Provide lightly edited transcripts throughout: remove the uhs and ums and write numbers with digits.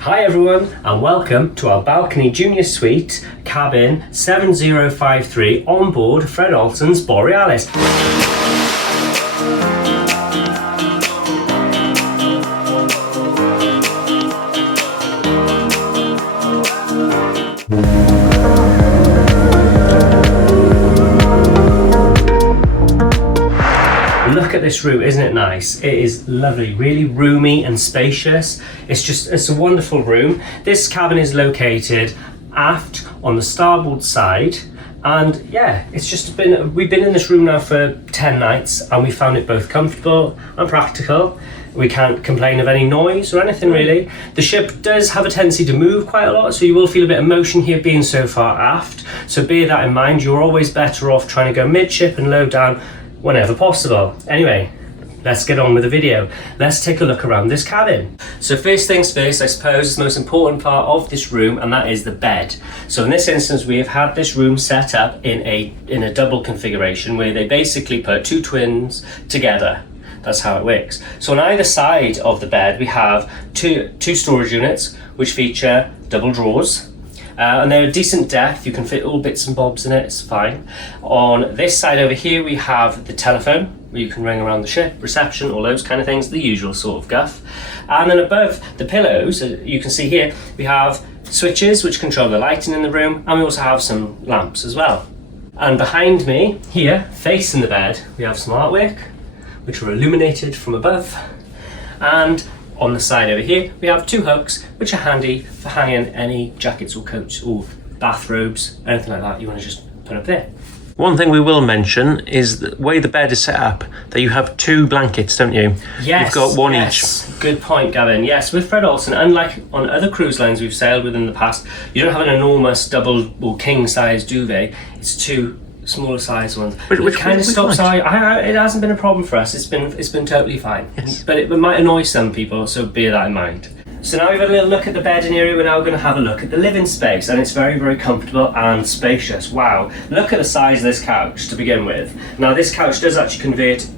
Hi everyone and welcome to our Balcony Junior Suite cabin 7053 on board Fred Olsen's Borealis. Look at this room, isn't it nice? It is lovely, really roomy and spacious. It's a wonderful room. This cabin is located aft on the starboard side, and yeah, we've been in this room now for 10 nights and we found it both comfortable and practical. We can't complain of any noise or anything really. The ship does have a tendency to move quite a lot, so you will feel a bit of motion here being so far aft. So bear that in mind. You're always better off trying to go midship and low down whenever possible. Anyway, let's get on with the video. Let's take a look around this cabin. So first things first, I suppose the most important part of this room, and that is the bed. So in this instance, we have had this room set up in a double configuration where they basically put two twins together. That's how it works. So on either side of the bed, we have two storage units which feature double drawers. And they're a decent depth, you can fit all bits and bobs in it, it's fine. On this side over here we have the telephone, where you can ring around the ship, reception, all those kind of things, the usual sort of guff. And then above the pillows, you can see here, we have switches which control the lighting in the room, and we also have some lamps as well. And behind me, here, facing the bed, we have some artwork, which are illuminated from above. And on the side over here, we have two hooks, which are handy for hanging any jackets or coats or bathrobes, anything like that you want to just put up there. One thing we will mention is the way the bed is set up, that you have two blankets, don't you? Yes. You've got one yes. each. Good point, Gavin. Yes, with Fred Olsen, unlike on other cruise lines we've sailed with in the past, you don't have an enormous double or king size duvet. It's two smaller size ones. Which kind of stops. It hasn't been a problem for us. It's been totally fine. Yes. But it might annoy some people, so bear that in mind. So now we've had a little look at the bedding area, we're now going to have a look at the living space, and it's very, very comfortable and spacious. Wow, look at the size of this couch to begin with. Now this couch does actually convert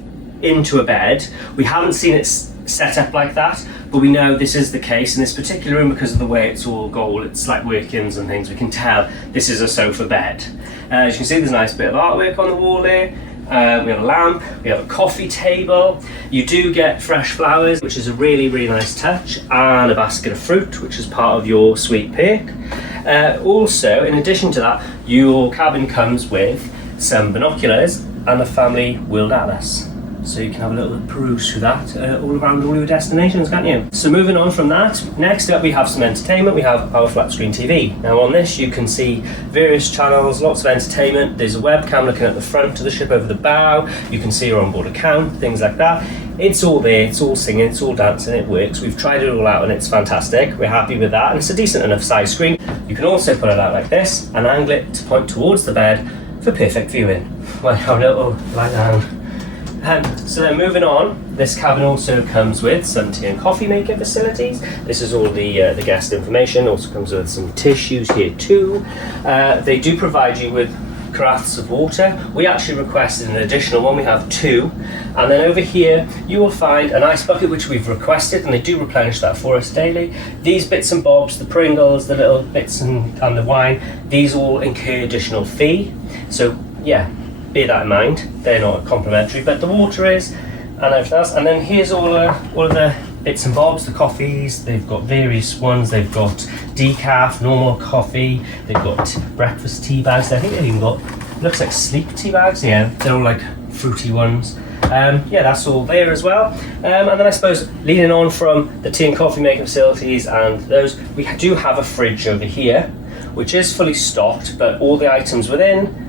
into a bed. We haven't seen it set up like that, but we know this is the case in this particular room because of the way it's all gold. It's like workings and things. We can tell this is a sofa bed. As you can see, there's a nice bit of artwork on the wall there. We have a lamp, we have a coffee table. You do get fresh flowers, which is a really, really nice touch, and a basket of fruit, which is part of your suite perk. Also, in addition to that, your cabin comes with some binoculars and a family world atlas. So you can have a little peruse through that all around all your destinations, can't you? So moving on from that, next up we have some entertainment. We have our flat screen TV. Now on this you can see various channels, lots of entertainment. There's a webcam looking at the front of the ship over the bow. You can see your onboard account, things like that. It's all there, it's all singing, it's all dancing, it works. We've tried it all out and it's fantastic. We're happy with that, and it's a decent enough size screen. You can also put it out like this and angle it to point towards the bed for perfect viewing. Well, have a little lie down. So then moving on, this cabin also comes with some tea and coffee making facilities. This is all the guest information. Also comes with some tissues here too. They do provide you with carafes of water. We actually requested an additional one. We have two. And then over here you will find an ice bucket, which we've requested, and they do replenish that for us daily. These bits and bobs, the Pringles, the little bits and the wine, these all incur additional fee. So yeah, bear that in mind. They're not complimentary, but the water is, and everything else. And then here's all of the bits and bobs, the coffees. They've got various ones. They've got decaf, normal coffee. They've got breakfast tea bags. I think they've even got, looks like sleep tea bags. Yeah, they're all like fruity ones. Yeah, that's all there as well. And then I suppose leading on from the tea and coffee making facilities and those, we do have a fridge over here, which is fully stocked, but all the items within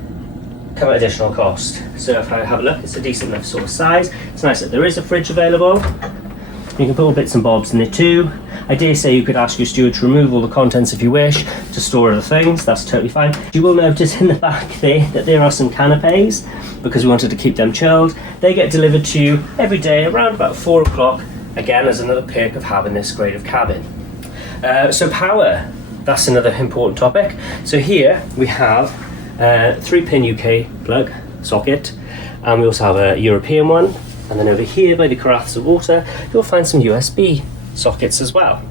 come at additional cost. So if I have a look, it's a decent enough sort of size. It's nice that there is a fridge available. You can put all bits and bobs in there too. I dare say you could ask your steward to remove all the contents if you wish, to store other things. That's totally fine. You will notice in the back there that there are some canapés, because we wanted to keep them chilled. They get delivered to you every day around about 4 o'clock. Again, as another perk of having this grade of cabin. So power, that's another important topic. So here we have 3-pin UK plug socket, and we also have a European one, and then over here by the carafes of water you'll find some USB sockets as well.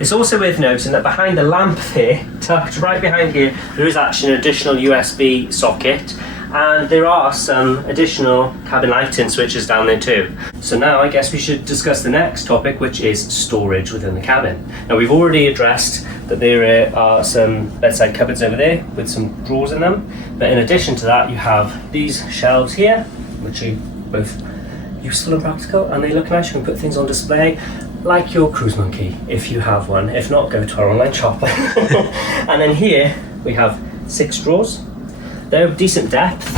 It's also worth noting that behind the lamp there, tucked right behind here, there is actually an additional USB socket, and there are some additional cabin lighting switches down there too. So now I guess we should discuss the next topic, which is storage within the cabin. Now we've already addressed that there are some bedside cupboards over there with some drawers in them, but in addition to that you have these shelves here, which are both useful and practical, and they look nice. You can put things on display like your cruise monkey if you have one. If not, go to our online shop. And then here we have 6 drawers. They're of decent depth.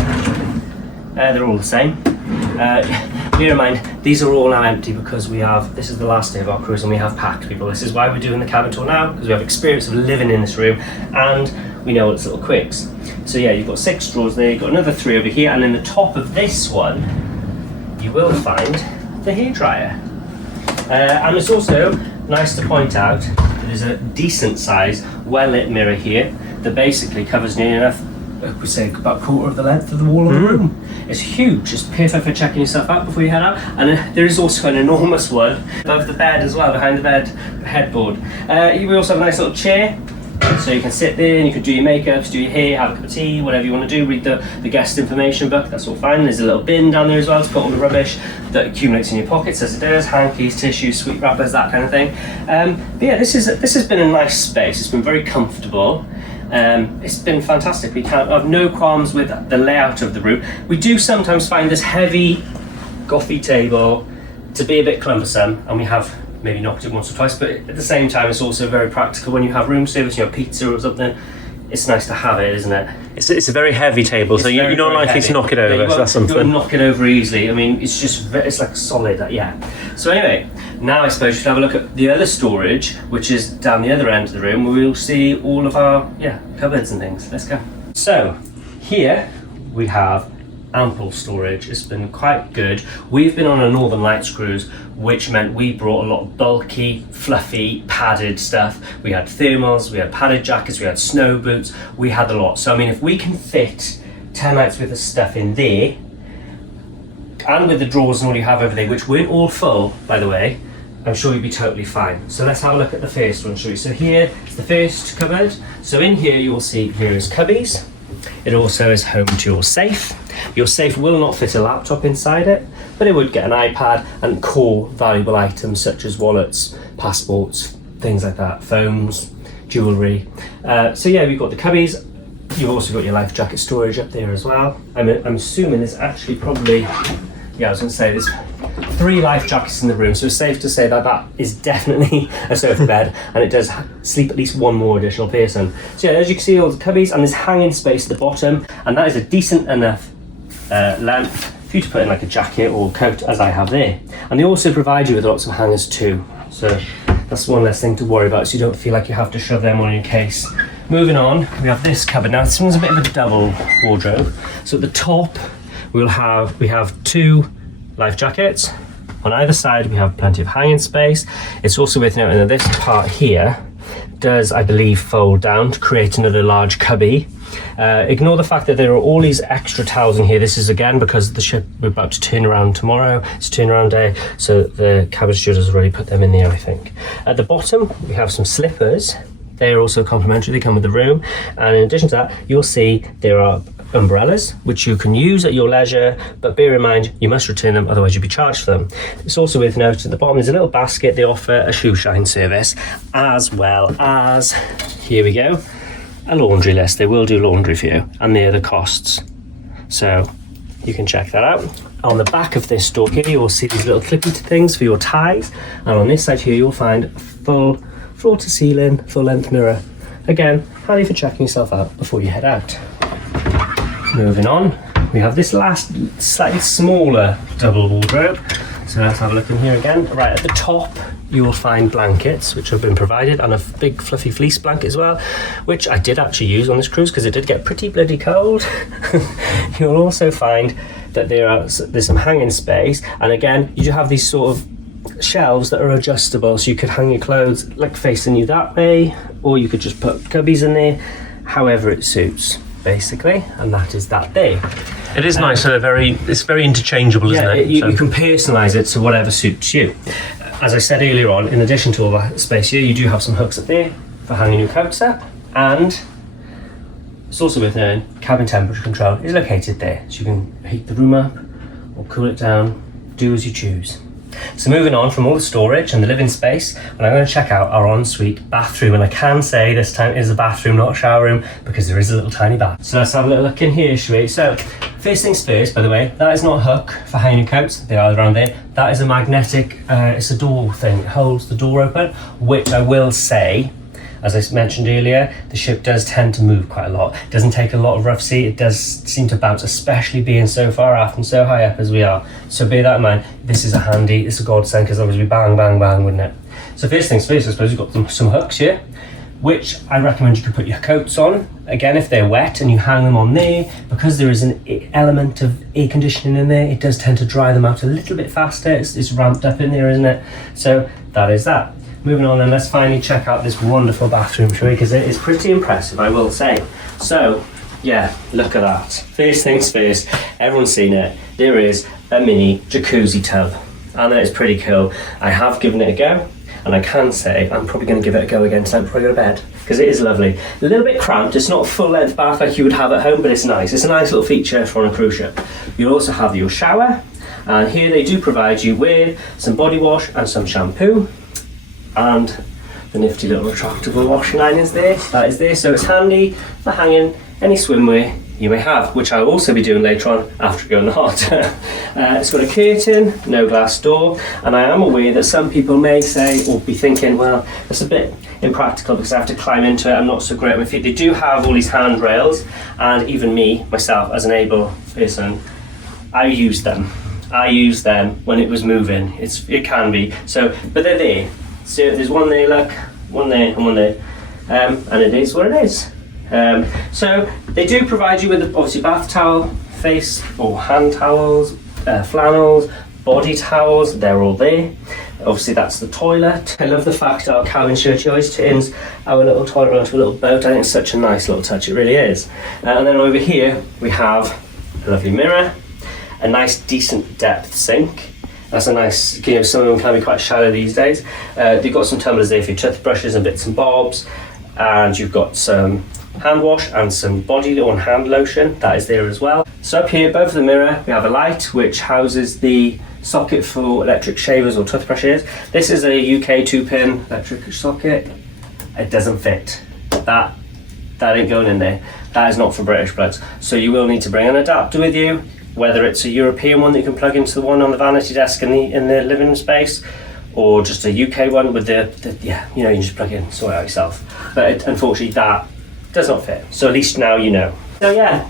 They're all the same. Bear in mind, these are all now empty because this is the last day of our cruise and we have packed people. This is why we're doing the cabin tour now, because we have experience of living in this room and we know its little quirks. So yeah, you've got 6 drawers there, you've got another 3 over here, and in the top of this one, you will find the hairdryer. And it's also nice to point out that there's a decent size, well-lit mirror here that basically covers near enough, we say about a quarter of the length of the wall of the room. It's huge, it's perfect for checking yourself out before you head out. And there is also an enormous one above the bed as well, behind the bed headboard. We also have a nice little chair, so you can sit there and you can do your makeups, do your hair, have a cup of tea, whatever you want to do, read the guest information book, that's all fine. There's a little bin down there as well to put all the rubbish that accumulates in your pockets, as it does, hankies, tissues, sweet wrappers, that kind of thing. But yeah, this has been a nice space, it's been very comfortable. It's been fantastic. We have no qualms with the layout of the room. We do sometimes find this heavy coffee table to be a bit cumbersome, and we have maybe knocked it once or twice, but at the same time it's also very practical when you have room service, you have pizza or something. It's nice to have it, isn't it? It's a very heavy table, so you're not likely to knock it over, so that's something. You won't knock it over easily. I mean, it's like solid, yeah. So anyway, now I suppose we should have a look at the other storage, which is down the other end of the room, where we'll see all of our cupboards and things. Let's go. So here we have ample storage. It's been quite good. We've been on a Northern Lights cruise, which meant we brought a lot of bulky, fluffy, padded stuff. We had thermals, we had padded jackets, we had snow boots, we had a lot. So I mean, if we can fit 10 nights worth of stuff in there, and with the drawers and all you have over there, which weren't all full, by the way, I'm sure you'll be totally fine. So let's have a look at the first one, shall we? So here is the first cupboard. So in here you will see here is cubbies. It also is home to your safe. Your safe will not fit a laptop inside it, but it would get an iPad and core valuable items such as wallets, passports, things like that, phones, jewellery. So yeah, we've got the cubbies. You've also got your life jacket storage up there as well. I'm assuming there's actually probably, I was going to say there's 3 life jackets in the room, so it's safe to say that that is definitely a sofa bed, and it does sleep at least one more additional person. So yeah, as you can see, all the cubbies, and there's hanging space at the bottom, and that is a decent enough length for you to put in like a jacket or coat, as I have there. And they also provide you with lots of hangers too, so that's one less thing to worry about, so you don't feel like you have to shove them on in your case. Moving on, we have this cupboard. Now this one's a bit of a double wardrobe. So at the top we have 2 life jackets. On either side we have plenty of hanging space. It's also worth noting that this part here does, I believe, fold down to create another large cubby. Ignore the fact that there are all these extra towels in here. This is again because the ship we're about to turn around tomorrow. It's a turnaround day, so the cabin steward has already put them in there, I think. At the bottom we have some slippers. They are also complimentary, they come with the room. And in addition to that, you'll see there are umbrellas, which you can use at your leisure, but bear in mind, you must return them, otherwise you'll be charged for them. It's also worth noting at the bottom there's a little basket. They offer a shoe shine service, as well as, here we go, a laundry list. They will do laundry for you, and they're the costs. So you can check that out. On the back of this door here, you will see these little clippy things for your ties. And on this side here, you'll find a full floor to ceiling, full length mirror. Again, handy for checking yourself out before you head out. Moving on, we have this last slightly smaller double wardrobe. So let's have a look in here again. Right at the top, you will find blankets, which have been provided, and a big fluffy fleece blanket as well, which I did actually use on this cruise because it did get pretty bloody cold. You'll also find that there's some hanging space, and again, you do have these sort of shelves that are adjustable, so you could hang your clothes like facing you that way, or you could just put cubbies in there, however it suits, basically, and that is that day. It is nice, and it's very interchangeable, isn't it? You can personalise it to whatever suits you. as I said earlier on, in addition to all that space here, you do have some hooks up there for hanging your coats up, and it's also worth knowing cabin temperature control is located there, so you can heat the room up or cool it down, do as you choose. So moving on from all the storage and the living space, and I'm going to check out our ensuite bathroom, and I can say this time it is a bathroom, not a shower room, because there is a little tiny bath. So let's have a little look in here, shall we? So first things first, by the way, that is not a hook for hanging your coats, they are around there. That is a magnetic, it's a door thing, it holds the door open, which I will say, as I mentioned earlier, the ship does tend to move quite a lot. It doesn't take a lot of rough sea, it does seem to bounce, especially being so far aft and so high up as we are. So bear that in mind, this is a godsend, because otherwise we'd be bang, bang, bang, wouldn't it? So first things first, I suppose we've got some hooks here, which I recommend you can put your coats on. Again, if they're wet and you hang them on there, because there is an element of air conditioning in there, it does tend to dry them out a little bit faster. It's ramped up in there, isn't it? So that is that. Moving on then, let's finally check out this wonderful bathroom, shall we? Because it is pretty impressive, I will say. So, yeah, look at that. First things first, everyone's seen it. There is a mini jacuzzi tub, and that is pretty cool. I have given it a go, and I can say I'm probably going to give it a go again tonight before I go to bed, because it is lovely. A little bit cramped, it's not a full-length bath like you would have at home, but it's nice. It's a nice little feature for on a cruise ship. You'll also have your shower, and here they do provide you with some body wash and some shampoo, and the nifty little retractable washing line is there, that is there, so it's handy for hanging any swimwear you may have, which I'll also be doing later on after going hot. It's got a curtain, no glass door, and I am aware that some people may say or be thinking, well, it's a bit impractical because I have to climb into it, I'm not so great at my feet. They do have all these handrails, and even me, myself, as an able person, I used them when it was moving. It can be, so, but they're there. So there's one there, look, one there and one there, and it is what it is. So they do provide you with obviously bath towel, face or hand towels, flannels, body towels, they're all there. Obviously that's the toilet. I love the fact our cabin church always turns our little toilet around to a little boat. I think it's such a nice little touch, it really is. And then over here we have a lovely mirror, a nice decent depth sink. That's a nice, some of them can be quite shallow these days. You've got some tumblers there for your toothbrushes and bits and bobs, and you've got some hand wash and some body or hand lotion, that is there as well. So up here above the mirror we have a light which houses the socket for electric shavers or toothbrushes. This is a UK 2-pin electric socket. It doesn't fit. That ain't going in there. That is not for British plugs. So you will need to bring an adapter with you, whether it's a European one that you can plug into the one on the vanity desk in the living space, or just a UK one with you just plug in, sort it out yourself. But unfortunately that does not fit. So at least now you know. So yeah,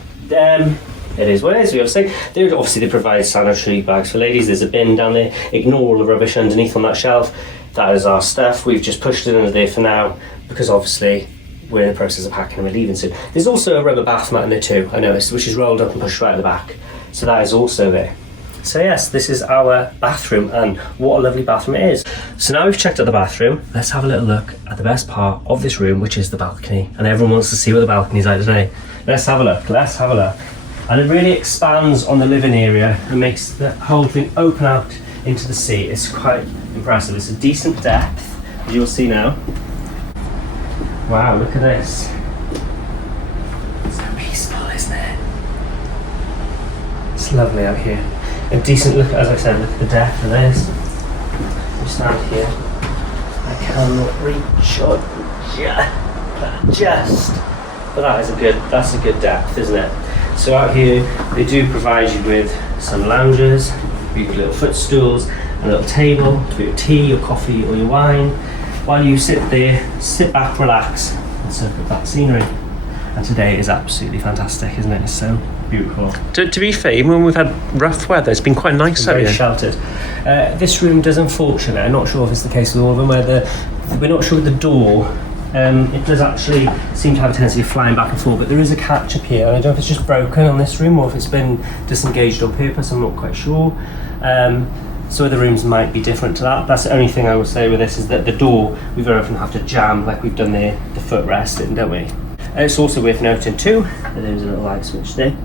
it is what it is. They provide sanitary bags for ladies. There's a bin down there. Ignore all the rubbish underneath on that shelf. That is our stuff. We've just pushed it under there for now because obviously we're in the process of packing and we're leaving soon. There's also a rubber bath mat in there too, I noticed, which is rolled up and pushed right at the back. So that is also there. So yes, this is our bathroom, and what a lovely bathroom it is. So now we've checked out the bathroom, let's have a little look at the best part of this room, which is the balcony. And everyone wants to see what the balcony's like, doesn't they? Let's have a look. And it really expands on the living area and makes the whole thing open out into the sea. It's quite impressive. It's a decent depth, as you'll see now. Wow, look at this. It's so peaceful, isn't it? It's lovely out here. A decent look, as I said, look at the depth of this. You stand here. I cannot reach but that's a good depth, isn't it? So out here they do provide you with some lounges, with little footstools, a little table to put your tea, your coffee or your wine. While you sit back, relax and soak up that scenery. And today is absolutely fantastic, isn't it? It's so beautiful. To be fair, even when we've had rough weather, it's been quite nice out here. Very sheltered. This room does, unfortunately, I'm not sure if it's the case with all of them, we're not sure with the door. It does actually seem to have a tendency of flying back and forth, but there is a catch up here. I don't know if it's just broken on this room or if it's been disengaged on purpose, I'm not quite sure. So other rooms might be different to that. That's the only thing I would say with this, is that the door, we very often have to jam like we've done the footrest in, don't we? It's also worth noting too that there's a little light switch there.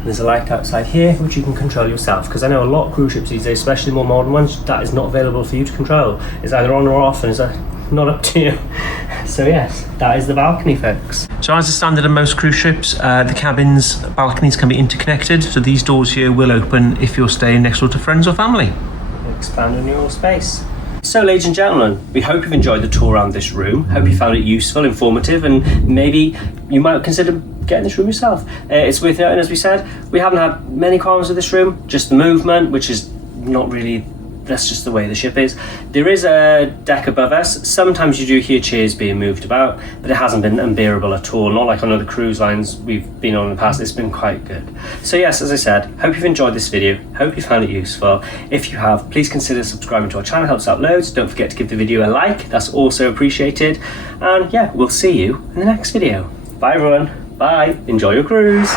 And there's a light outside here which you can control yourself, because I know a lot of cruise ships these days, especially more modern ones, that is not available for you to control. It's either on or off, and it's not up to you. So yes, that is the balcony, folks. So as a standard on most cruise ships, the cabins, balconies can be interconnected, so these doors here will open if you're staying next door to friends or family. Expand on your space. So ladies and gentlemen, we hope you've enjoyed the tour around this room. Hope you found it useful, informative, and maybe you might consider getting this room yourself. It's worth noting, as we said, we haven't had many problems with this room, just the movement, which is not really, that's just the way the ship is. There is a deck above us. Sometimes you do hear chairs being moved about, but it hasn't been unbearable at all. Not like on other cruise lines we've been on in the past. It's been quite good. So yes, as I said, hope you've enjoyed this video. Hope you found it useful. If you have, please consider subscribing to our channel. It helps out loads. Don't forget to give the video a like. That's also appreciated. And yeah, we'll see you in the next video. Bye everyone. Bye. Enjoy your cruise.